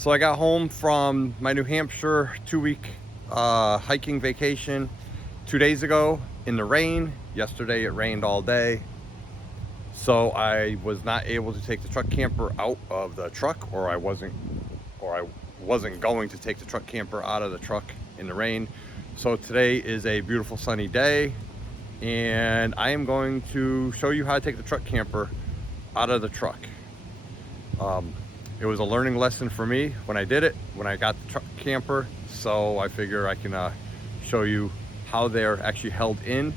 So I got home from my New Hampshire 2-week hiking vacation 2 days ago in the rain. Yesterday it rained all day. So I was not able to take the truck camper out of the truck, or I wasn't going to take the truck camper out of the truck in the rain. So today is a beautiful sunny day, and I am going to show you how to take the truck camper out of the truck. It was a learning lesson for me when I did it, when I got the truck camper. So I figure I can show you how they're actually held in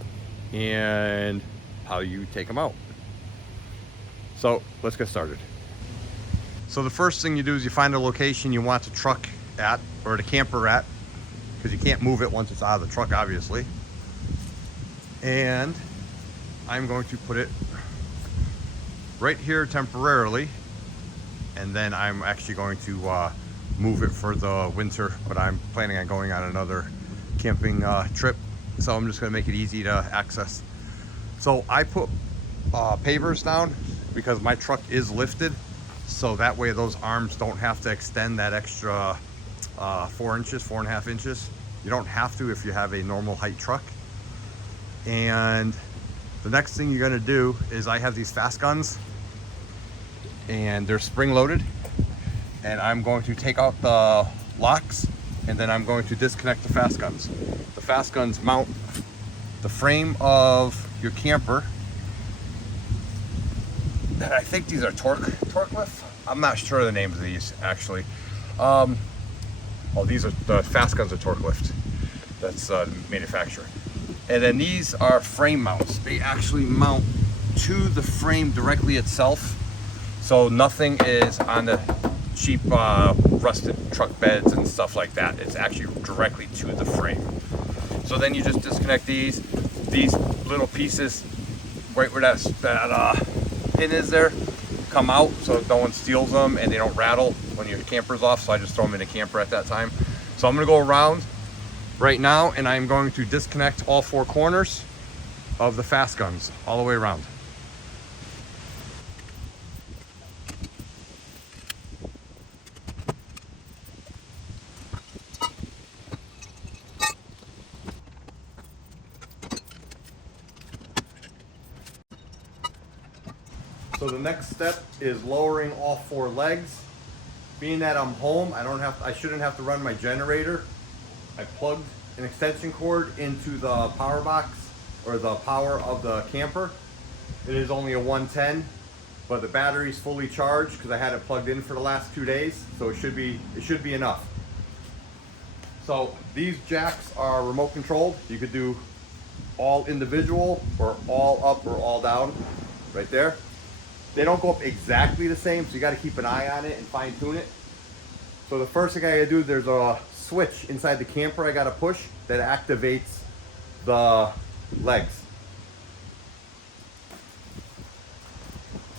and how you take them out. So let's get started. So the first thing you do is you find a location you want the truck at, or the camper at, because you can't move it once it's out of the truck, obviously. And I'm going to put it right here temporarily, and then I'm actually going to move it for the winter, but I'm planning on going on another camping trip, so I'm just going to make it easy to access. So I put pavers down because my truck is lifted, so that way those arms don't have to extend that extra 4.5 inches. You don't have to if you have a normal height truck. And the next thing you're going to do is, I have these fast guns and they're spring loaded, and I'm going to take out the locks, and then I'm going to disconnect the fast guns. The fast guns mount the frame of your camper. I think these are torque lift. I'm not sure of the names of these actually. Oh, these are the fast guns are torque lift. That's manufacturer. And then these are frame mounts. They actually mount to the frame directly itself, so nothing is on the cheap rusted truck beds and stuff like that. It's actually directly to the frame. So then you just disconnect these little pieces right where that pin is there, come out so no one steals them and they don't rattle when your camper's off. So I just throw them in the camper at that time. So I'm going to go around right now, and I'm going to disconnect all 4 corners of the fast guns all the way around. So the next step is lowering all 4 legs. Being that I'm home, I shouldn't have to run my generator. I plugged an extension cord into the power box, or the power of the camper. It is only a 110, but the battery's fully charged because I had it plugged in for the last 2 days, so it should be enough. So these jacks are remote controlled. You could do all individual or all up or all down right there. They don't go up exactly the same, so you got to keep an eye on it and fine tune it. So the first thing I gotta do, there's a switch inside the camper I gotta push that activates the legs.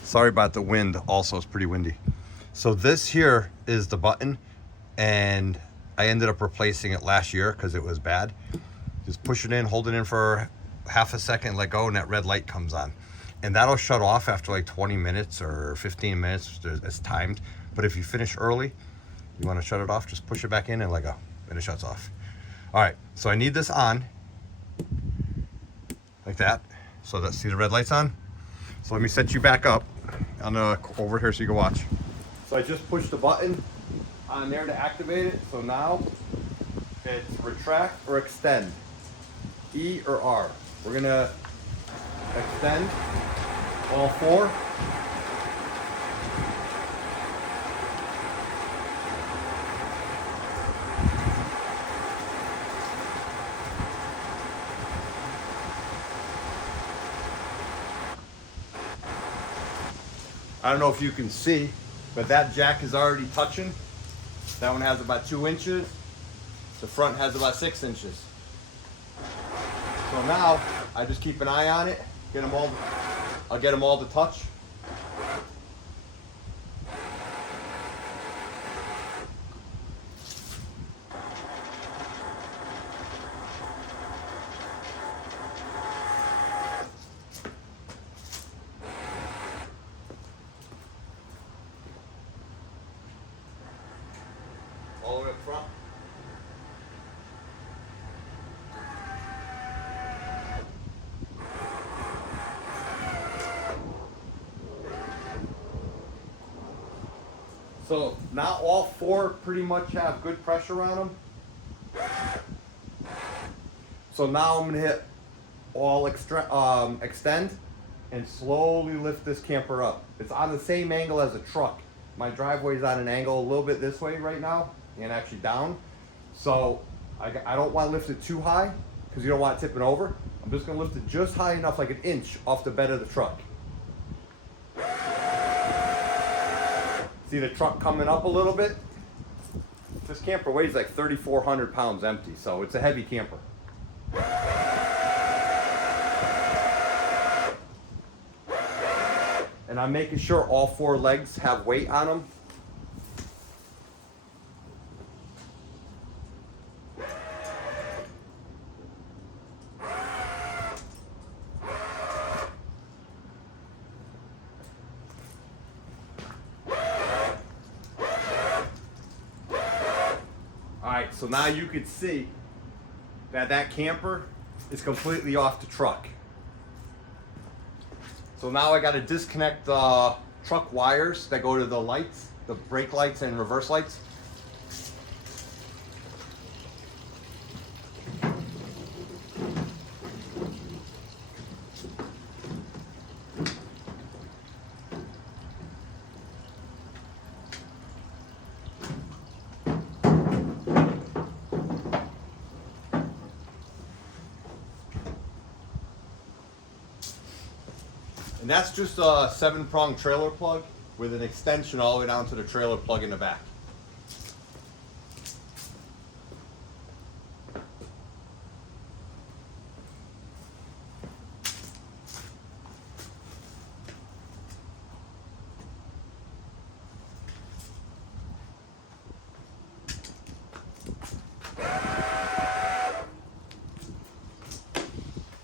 Sorry about the wind, also it's pretty windy. So this here is the button, and I ended up replacing it last year because it was bad. Just push it in, hold it in for half a second, let go, and that red light comes on. And that'll shut off after like 20 minutes or 15 minutes, it's timed. But if you finish early, you want to shut it off, just push it back in and let go, and it shuts off. All right, so I need this on like that. So that, see the red lights on? So let me set you back up on over here so you can watch. So I just pushed the button on there to activate it. So now it's retract or extend, E or R. We're gonna extend all 4. I don't know if you can see, but that jack is already touching. That one has about 2 inches. The front has about 6 inches. So now I just keep an eye on it, I'll get them all to touch. So now all four pretty much have good pressure on them. So now I'm gonna hit all extend and slowly lift this camper up. It's on the same angle as a truck. My driveway is on an angle a little bit this way right now and actually down. So I don't want to lift it too high because you don't want it tipping over. I'm just gonna lift it just high enough, like an inch off the bed of the truck. See the truck coming up a little bit? This camper weighs like 3,400 pounds empty, so it's a heavy camper. And I'm making sure all four legs have weight on them. Alright, so now you can see that camper is completely off the truck. So now I got to disconnect the truck wires that go to the lights, the brake lights and reverse lights. And that's just a 7-prong trailer plug with an extension all the way down to the trailer plug in the back.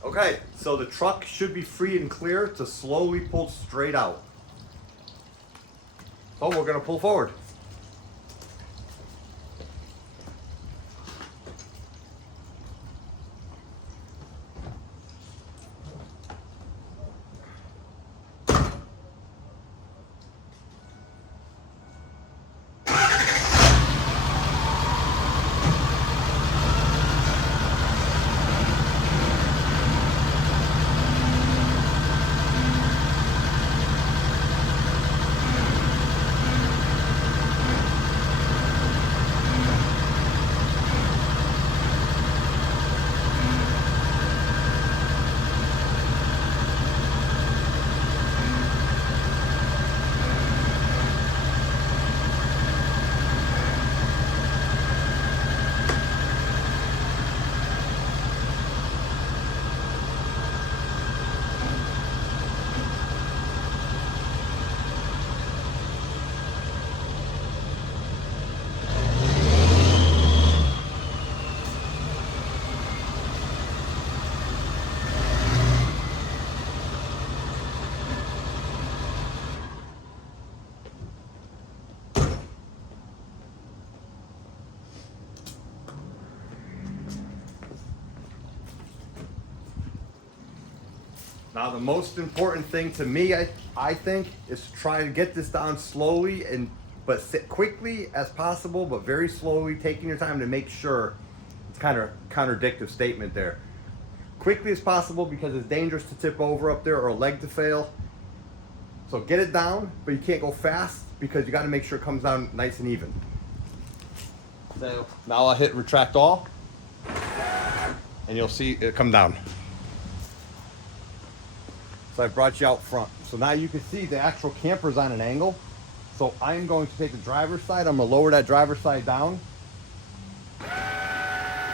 Okay, so the truck should be free and clear to slowly pull straight out. So we're going to pull forward. Now the most important thing to me, I think, is to try to get this down slowly but quickly as possible, but very slowly, taking your time to make sure. It's kind of contradictive statement there. Quickly as possible because it's dangerous to tip over up there or a leg to fail. So get it down, but you can't go fast because you got to make sure it comes down nice and even. So now I'll hit retract all, and you'll see it come down. So I brought you out front. So now you can see the actual camper's on an angle. So I'm going to take the driver's side. I'm going to lower that driver's side down.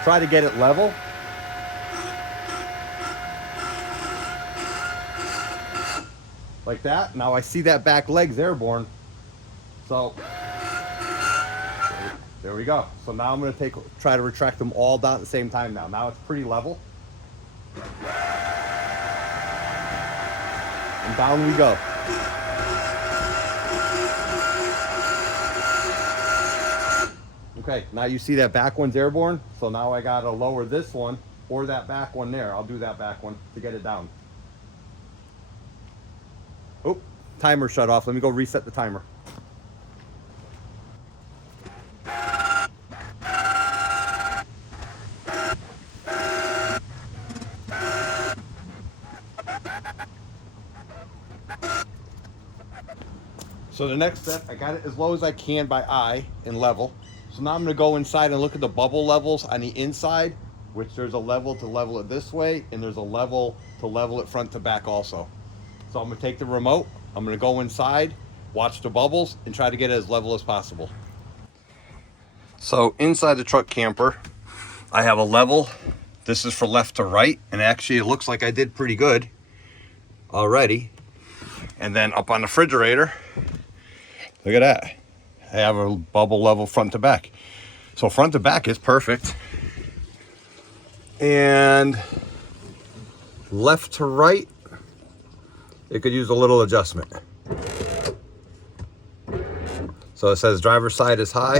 Try to get it level. Like that. Now I see that back leg's airborne. So there we go. So now I'm going to try to retract them all down at the same time now. Now it's pretty level. And down we go. Okay, now you see that back one's airborne. So now I gotta lower this one or that back one there. I'll do that back one to get it down. Oh, timer shut off. Let me go reset the timer. So the next step, I got it as low as I can by eye and level. So now I'm gonna go inside and look at the bubble levels on the inside, which there's a level to level it this way, and there's a level to level it front to back also. So I'm gonna take the remote, I'm gonna go inside, watch the bubbles, and try to get it as level as possible. So inside the truck camper, I have a level. This is for left to right, and actually it looks like I did pretty good already. And then up on the refrigerator, look at that. I have a bubble level front to back. So front to back is perfect. And left to right, it could use a little adjustment. So it says driver's side is high.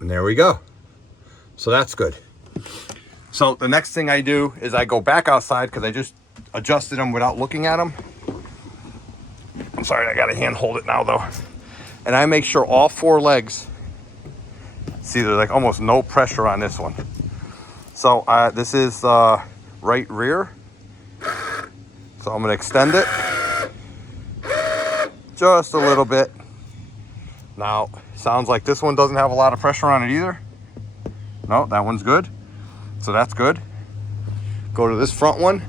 And there we go. So that's good. So the next thing I do is I go back outside because I just adjusted them without looking at them. I'm sorry, I gotta hand hold it now though. And I make sure all four legs, see there's like almost no pressure on this one. So this is right rear. So I'm gonna extend it just a little bit. Now, sounds like this one doesn't have a lot of pressure on it either. No, that one's good. So that's good. Go to this front one.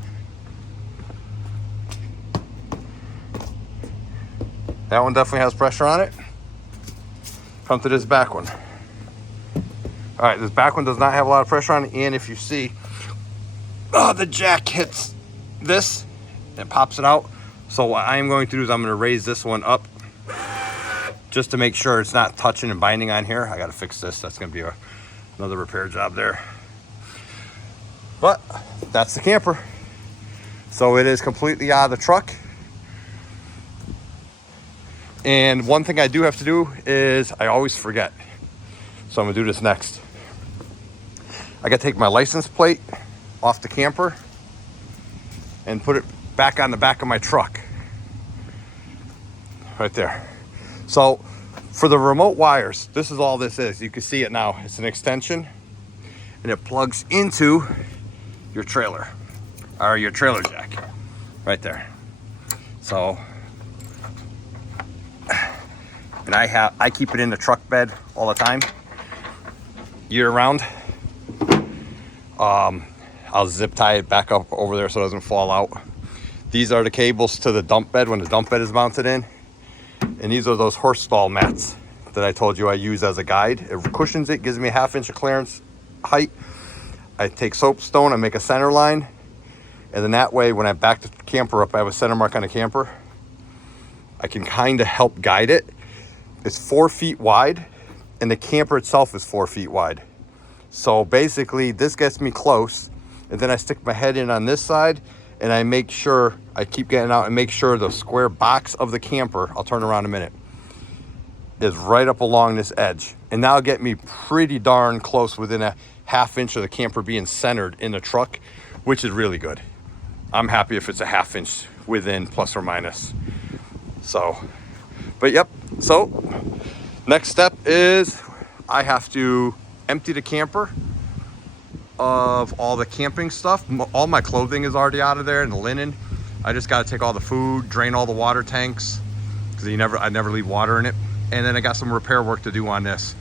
That one definitely has pressure on it. Come to this back one. All right, this back one does not have a lot of pressure on it. And if you see, the jack hits this, it pops it out. So what I am going to do is I'm gonna raise this one up just to make sure it's not touching and binding on here. I gotta fix this. That's gonna be another repair job there. But that's the camper. So it is completely out of the truck. And one thing I do have to do is I always forget. So I'm gonna do this next. I gotta take my license plate off the camper and put it back on the back of my truck. Right there. So for the remote wires, this is all this is. You can see it now. It's an extension and it plugs into your trailer or your trailer jack right there. So, and I keep it in the truck bed all the time, year round. I'll zip tie it back up over there so it doesn't fall out. These are the cables to the dump bed when the dump bed is mounted in. And these are those horse stall mats that I told you I use as a guide. It cushions it, gives me a 1/2 inch of clearance height. I take soapstone, I make a center line. And then that way, when I back the camper up, I have a center mark on the camper. I can kind of help guide it. It's 4 feet wide and the camper itself is 4 feet wide. So basically this gets me close and then I stick my head in on this side and I make sure, I keep getting out and make sure the square box of the camper, I'll turn around in a minute, is right up along this edge. And that'll get me pretty darn close within a 1/2 inch of the camper being centered in the truck, which is really good. I'm happy if it's a 1/2 inch within plus or minus. So, but yep. So next step is I have to empty the camper of all the camping stuff. All my clothing is already out of there and the linen. I just got to take all the food, drain all the water tanks because I never leave water in it. And then I got some repair work to do on this.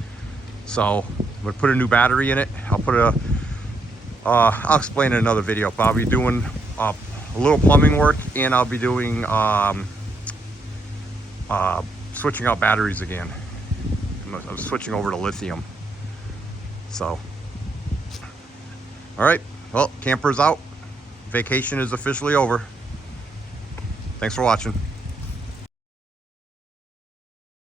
So I'm gonna put a new battery in it. I'll explain in another video, but I'll be doing a little plumbing work and I'll be doing switching out batteries again. I'm switching over to lithium. So, all right, well, camper's out. Vacation is officially over. Thanks for watching.